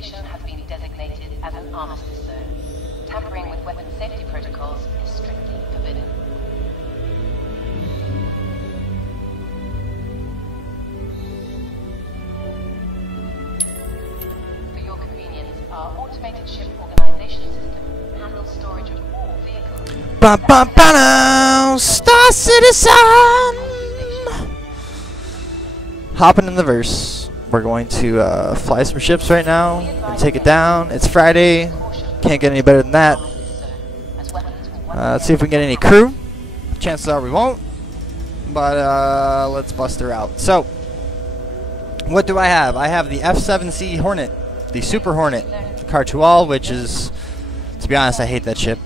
station has been designated as an armistice zone. Tampering with weapon safety protocols is strictly forbidden. For your convenience, our automated ship organization system handles storage of all vehicles. Star Citizen! Hopping in the verse. We're going to fly some ships right now and take it down. It's Friday. Can't get any better than that. Let's see if we can get any crew. Chances are we won't. But let's bust her out. So, what do I have? I have the F-7C Hornet, the Super Hornet, the Cartual, which is, to be honest, I hate that ship.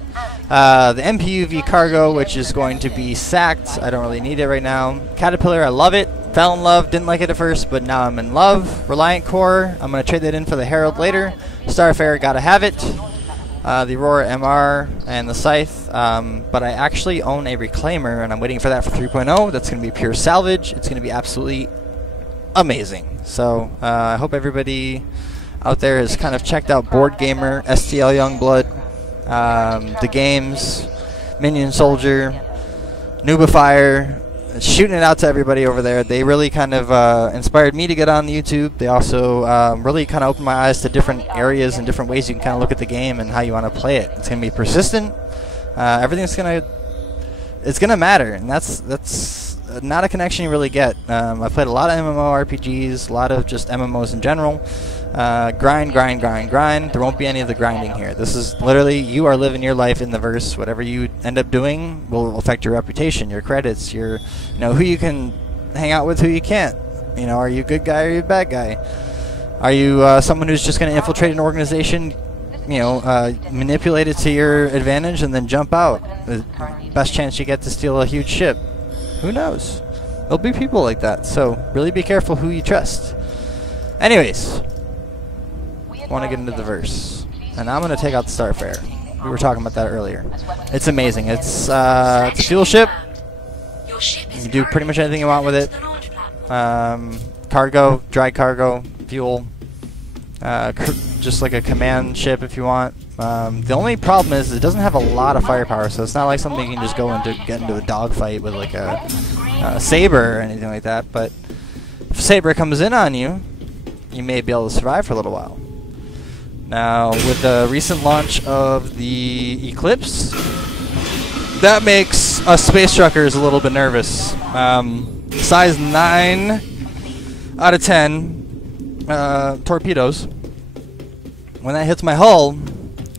The MPUV Cargo, which is going to be sacked. I don't really need it right now. Caterpillar, I love it. Fell in love, didn't like it at first, but now I'm in love. Reliant Core, I'm going to trade that in for the Herald later. Starfare, gotta have it. The Aurora MR and the Scythe. But I actually own a Reclaimer, and I'm waiting for that for 3.0. That's going to be pure salvage. It's going to be absolutely amazing. So I hope everybody out there has kind of checked out Board Gamer, STL Youngblood, the games, Minion Soldier, Noobifier, shooting it out to everybody over there. They really kind of inspired me to get on YouTube. They also really kind of opened my eyes to different areas and different ways you can kind of look at the game and how you want to play it. It's going to be persistent. Everything's it's gonna matter, and that's not a connection you really get. I've played a lot of MMORPGs, a lot of just MMOs in general. Grind. There won't be any of the grinding here. This is literally, you are living your life in the verse. Whatever you end up doing will affect your reputation, your credits, your, who you can hang out with, who you can't. Are you a good guy or are you a bad guy? Are you someone who's just going to infiltrate an organization, manipulate it to your advantage and then jump out? The best chance you get to steal a huge ship. Who knows? There'll be people like that, so really be careful who you trust. Anyways, want to get into the verse, and I'm going to take out the Starfare. We were talking about that earlier. It's amazing. It's a fuel ship. You can do pretty much anything you want with it. Cargo, dry cargo, fuel. Just like a command ship if you want. The only problem is it doesn't have a lot of firepower, so it's not like something you can just go and get into a dogfight with, like a Saber or anything like that. But if a Saber comes in on you, you may be able to survive for a little while. Now, with the recent launch of the Eclipse, that makes us space truckers a little bit nervous. Size 9 out of 10 torpedoes. When that hits my hull,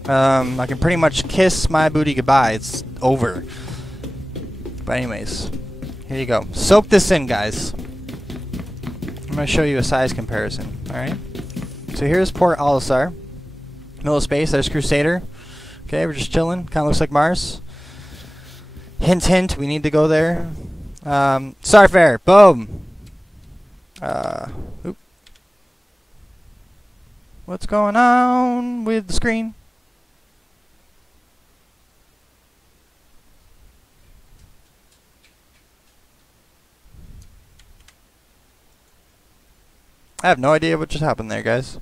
I can pretty much kiss my booty goodbye. It's over. But anyways, here you go. Soak this in, guys. I'm going to show you a size comparison. Alright? So here's Port Olisar. Middle of space, there's Crusader. Okay, we're just chilling. Kind of looks like Mars. Hint, hint, we need to go there. Starfare, boom! Oop. What's going on with the screen? I have no idea what just happened there, guys.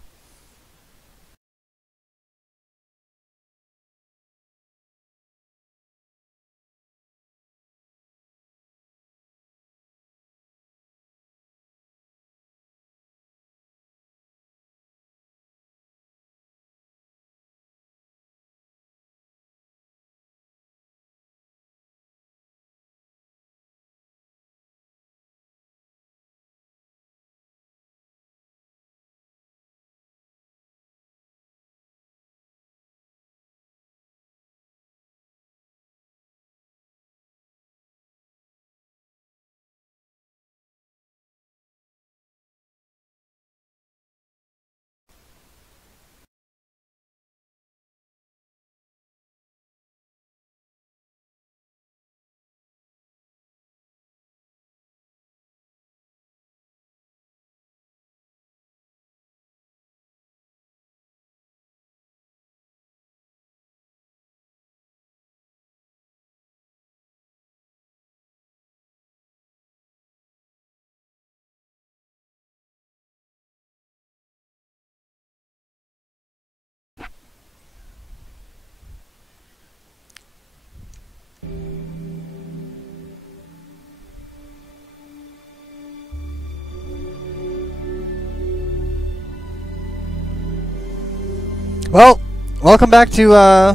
Well, welcome back to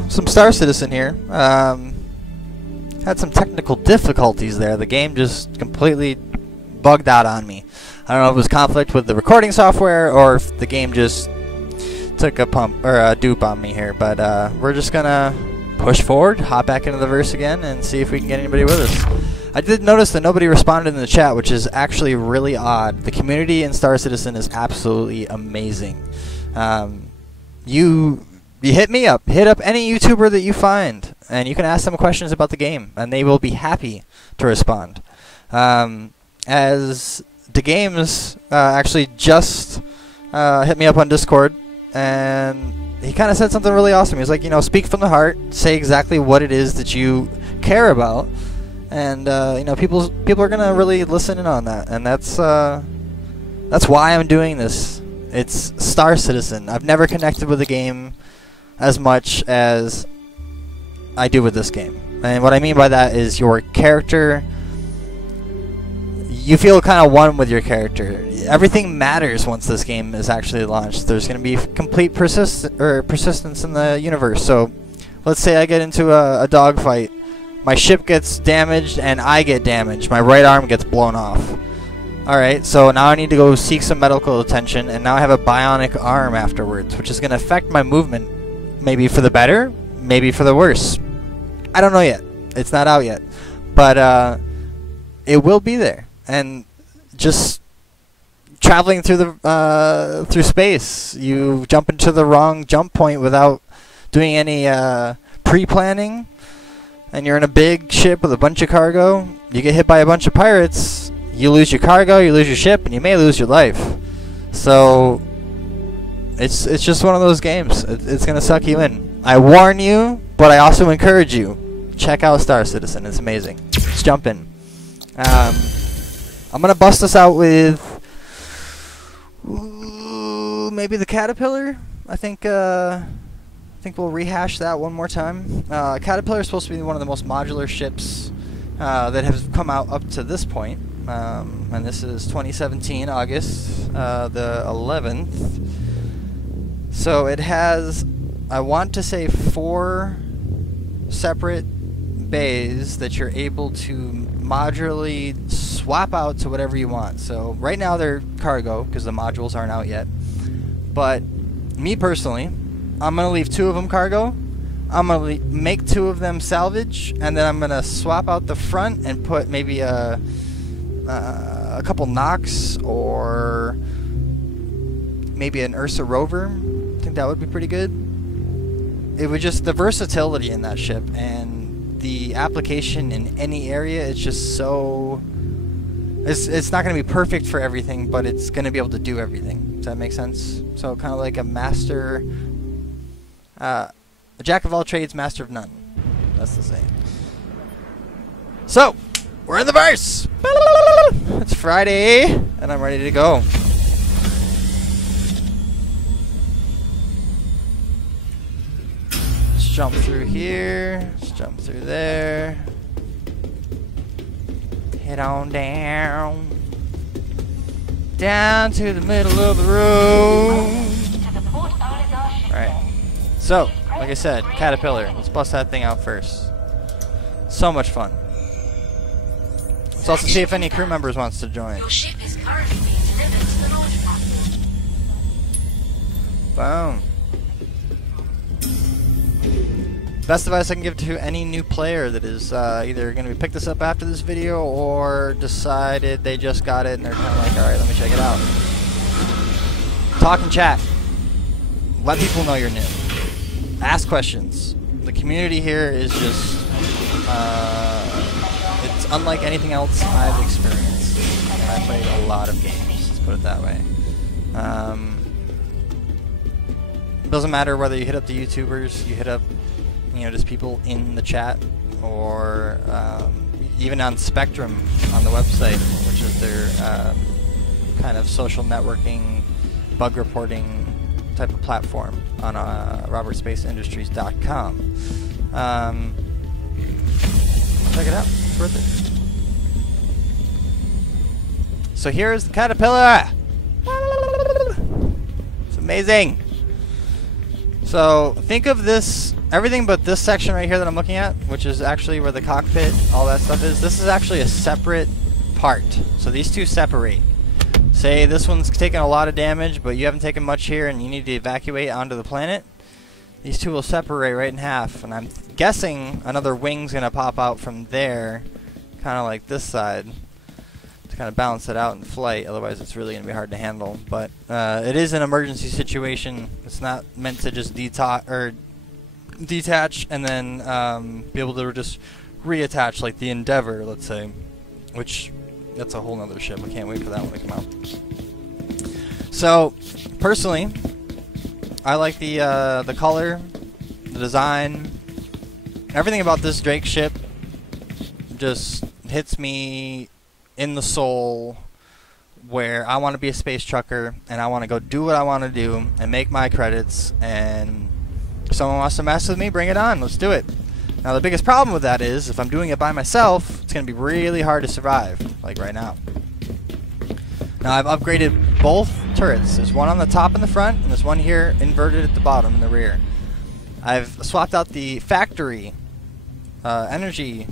some Star Citizen here. Had some technical difficulties there. The game just completely bugged out on me. I don't know if it was conflict with the recording software or if the game just took a pump or a dupe on me here. But we're just gonna push forward, hop back into the verse again, and see if we can get anybody with us. I did notice that nobody responded in the chat, which is actually really odd. The community in Star Citizen is absolutely amazing. You hit me up. Hit up any YouTuber that you find, and you can ask them questions about the game, and they will be happy to respond. As the games actually just hit me up on Discord, and he kind of said something really awesome. He was like, you know, speak from the heart, say exactly what it is that you care about, and you know, people are gonna really listen in on that, and that's why I'm doing this. It's Star Citizen. I've never connected with the game as much as I do with this game. And what I mean by that is your character, you feel kind of one with your character. Everything matters once this game is actually launched. There's going to be complete persistence in the universe. So let's say I get into a dogfight. My ship gets damaged and I get damaged. My right arm gets blown off. Alright, so now I need to go seek some medical attention, and now I have a bionic arm afterwards, which is going to affect my movement, maybe for the better, maybe for the worse. I don't know yet. It's not out yet. But it will be there. And just traveling through the through space, you jump into the wrong jump point without doing any pre-planning, and you're in a big ship with a bunch of cargo. You get hit by a bunch of pirates. You lose your cargo, you lose your ship, and you may lose your life. So it's just one of those games. It's gonna suck you in. I warn you, but I also encourage you. Check out Star Citizen. It's amazing. Let's jump in. I'm gonna bust us out with maybe the Caterpillar. I think we'll rehash that one more time. Caterpillar is supposed to be one of the most modular ships that have come out up to this point. And this is 2017, August the 11th. So it has, I want to say, 4 separate bays that you're able to modularly swap out to whatever you want. So right now they're cargo because the modules aren't out yet. But me personally, I'm going to leave 2 of them cargo. I'm going to make 2 of them salvage, and then I'm going to swap out the front and put maybe a couple Nox or maybe an Ursa rover. I think that would be pretty good. It would just, the versatility in that ship and the application in any area, it's just so, it's not going to be perfect for everything, but it's going to be able to do everything. Does that make sense? So kind of like a master, a jack of all trades, master of none. That's the saying. So we're in the verse. It's Friday, and I'm ready to go. Let's jump through here. Let's jump through there. Head on down. Down to the middle of the room. Alright. So, like I said, Caterpillar. Let's bust that thing out first. So much fun. Let's also see if any crew members wants to join. Your ship is currently being delivered to the launch platform. Boom. Best advice I can give to any new player that is either going to pick this up after this video or decided they just got it and they're kind of like, alright, let me check it out. Talk and chat. Let people know you're new. Ask questions. The community here is just, it's unlike anything else I've experienced. And I played a lot of games, let's put it that way. It doesn't matter whether you hit up the YouTubers, you hit up, you know, just people in the chat, or even on Spectrum on the website, which is their kind of social networking, bug reporting type of platform on robertspaceindustries.com. Check it out. It's worth it. So here's the Caterpillar. It's amazing. So think of this, everything but this section right here that I'm looking at, which is actually where the cockpit, all that stuff is. This is actually a separate part. So these two separate. Say this one's taking a lot of damage, but you haven't taken much here and you need to evacuate onto the planet. These two will separate right in half, and I'm guessing another wing's going to pop out from there, kind of like this side, to kind of balance it out in flight. Otherwise it's really going to be hard to handle. But it is an emergency situation. It's not meant to just detach and then be able to just reattach like the Endeavor, let's say, which that's a whole nother ship. I can't wait for that one to come out. So personally, I like the color, the design, everything about this Drake ship just hits me in the soul, where I want to be a space trucker and I want to go do what I want to do and make my credits, and if someone wants to mess with me, bring it on, let's do it. Now the biggest problem with that is if I'm doing it by myself, it's going to be really hard to survive, like right now. Now I've upgraded both turrets. There's one on the top in the front, and there's one here inverted at the bottom in the rear. I've swapped out the factory energy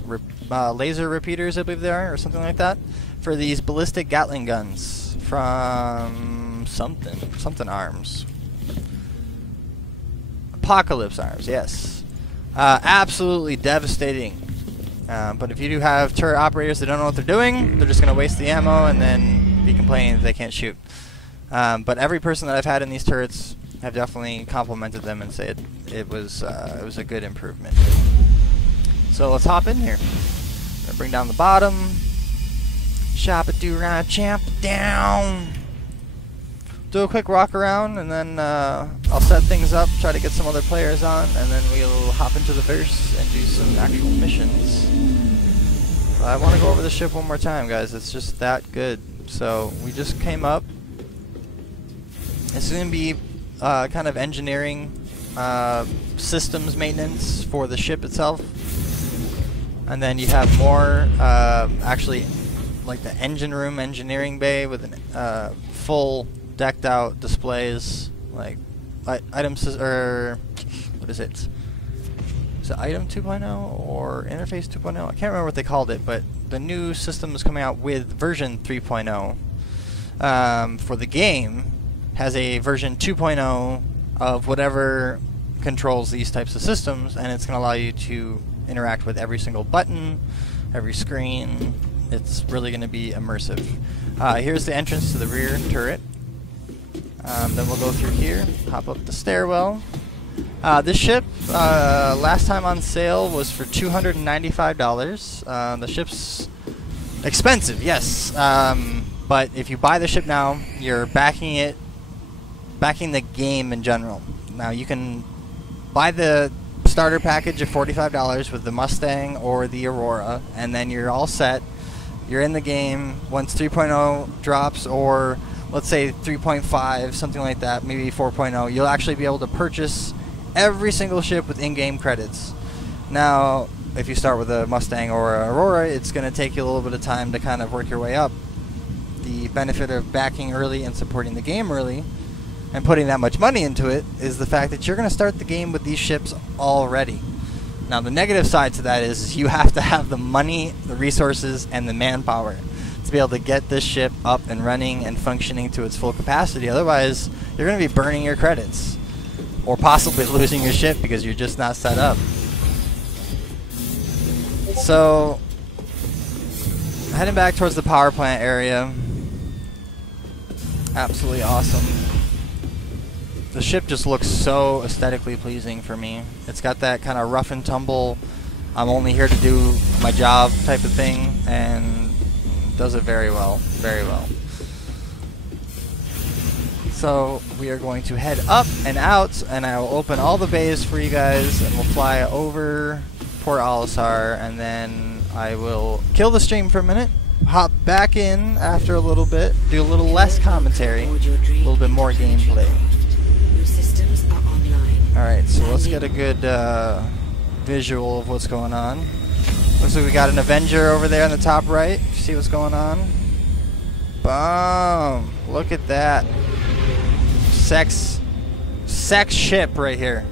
laser repeaters, I believe they are, or something like that, for these ballistic Gatling guns from something arms. Apocalypse arms, yes. Absolutely devastating. But if you do have turret operators that don't know what they're doing, they're just going to waste the ammo and then be complaining that they can't shoot. But every person that I've had in these turrets have definitely complimented them and said it was a good improvement. So let's hop in here. Gonna bring down the bottom. Chop it, do ride, champ down. Do a quick walk around, and then I'll set things up, try to get some other players on, and then we'll hop into the verse and do some actual missions. I want to go over the ship one more time, guys. It's just that good. So we just came up. It's going to be kind of engineering systems maintenance for the ship itself. And then you have more, actually, like the engine room engineering bay with an full decked out displays, like items, or what is it? Is it Item 2.0 or Interface 2.0? I can't remember what they called it, but the new system is coming out with version 3.0 for the game. Has a version 2.0 of whatever controls these types of systems, and it's going to allow you to interact with every single button, every screen. It's really going to be immersive. Here's the entrance to the rear turret. Then we'll go through here, hop up the stairwell. This ship, last time on sale, was for $295. The ship's expensive, yes, but if you buy the ship now, you're backing the game in general. Now you can buy the starter package of $45 with the Mustang or the Aurora, and then you're all set. You're in the game once 3.0 drops, or let's say 3.5, something like that, maybe 4.0. You'll actually be able to purchase every single ship with in-game credits. Now, if you start with a Mustang or a Aurora, it's going to take you a little bit of time to kind of work your way up. The benefit of backing early and supporting the game early and putting that much money into it is the fact that you're going to start the game with these ships already. Now, the negative side to that is you have to have the money, the resources, and the manpower to be able to get this ship up and running and functioning to its full capacity. Otherwise, you're going to be burning your credits, or possibly losing your ship because you're just not set up. So, heading back towards the power plant area. Absolutely awesome. The ship just looks so aesthetically pleasing for me. It's got that kind of rough and tumble, I'm only here to do my job type of thing, and does it very well, very well. So we are going to head up and out, and I will open all the bays for you guys, and we'll fly over Port Olisar, and then I will kill the stream for a minute, hop back in after a little bit, do a little less commentary, a little bit more gameplay. Alright, so let's get a good visual of what's going on. Looks like we got an Avenger over there in the top right. See what's going on? Boom! Look at that. sex ship right here.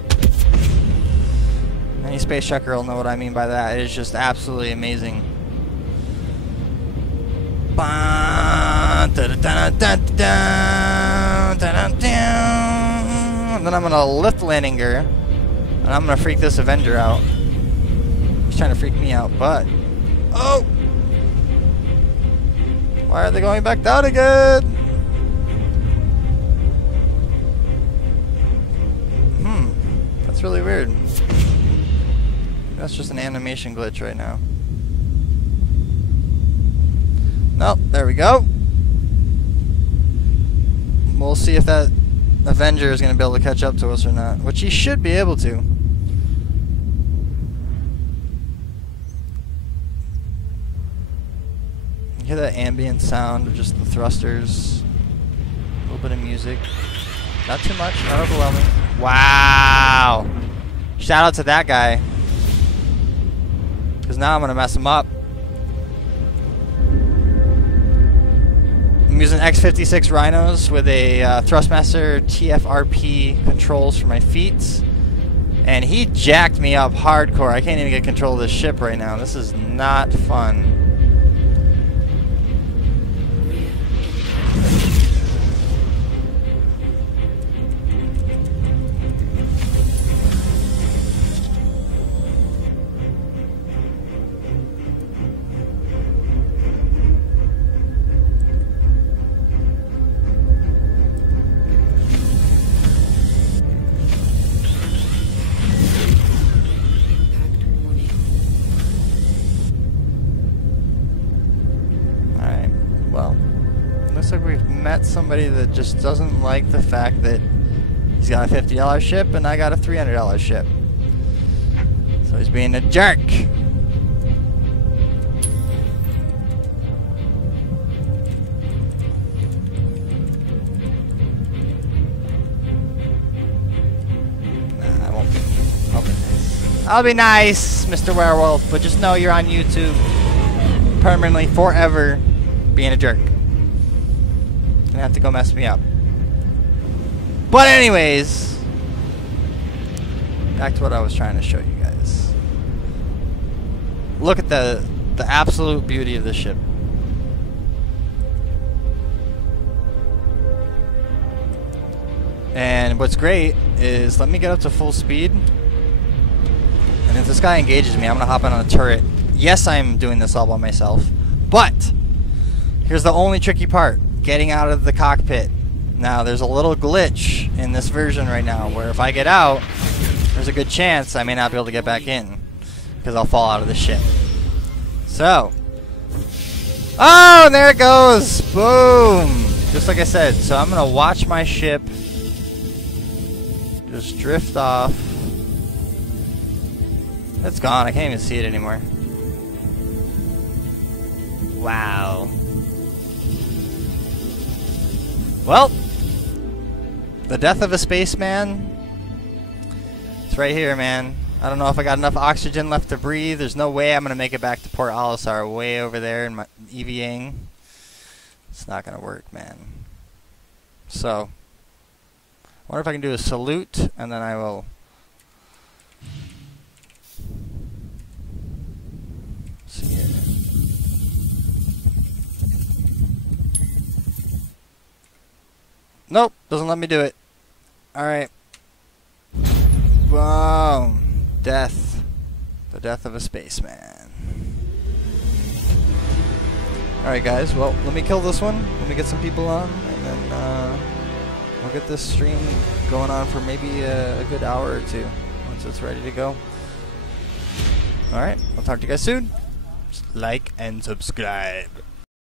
Any space trucker will know what I mean by that. It is just absolutely amazing. And then I'm gonna lift landing gear, and I'm gonna freak this Avenger out. He's trying to freak me out, but oh, why are they going back down again? That's really weird. That's just an animation glitch right now. Nope, there we go. We'll see if that Avenger is going to be able to catch up to us or not, which he should be able to. You hear that ambient sound of just the thrusters, a little bit of music. Not too much, not overwhelming. Wow! Shout out to that guy, because now I'm going to mess him up. I'm using X56 Rhinos with a Thrustmaster TFRP controls for my feet, and he jacked me up hardcore. I can't even get control of this ship right now. This is not fun. Looks like we've met somebody that just doesn't like the fact that he's got a $50 ship and I got a $300 ship. So he's being a jerk. Nah, I won't be. I'll be nice. I'll be nice, Mr. Werewolf, but just know you're on YouTube permanently, forever, being a jerk. Gonna have to go mess me up. But anyways, back to what I was trying to show you guys. Look at the absolute beauty of this ship. And what's great is, let me get up to full speed, and if this guy engages me, I'm gonna hop in on a turret. Yes, I'm doing this all by myself, but here's the only tricky part. Getting out of the cockpit. Now there's a little glitch in this version right now where if I get out, there's a good chance I may not be able to get back in because I'll fall out of the ship. So, oh, there it goes. Boom. Just like I said. So I'm gonna watch my ship just drift off. It's gone. I can't even see it anymore. Wow. Well, the death of a spaceman. It's right here, man. I don't know if I got enough oxygen left to breathe. There's no way I'm going to make it back to Port Olisar, way over there in my EVAing. It's not going to work, man. So, I wonder if I can do a salute, and then I will... see here. Nope, doesn't let me do it. Alright. Boom. Death. The death of a spaceman. Alright guys, well, let me kill this one. Let me get some people on, and then we'll get this stream going on for maybe a good hour or two once it's ready to go. Alright, I'll talk to you guys soon. Just like and subscribe.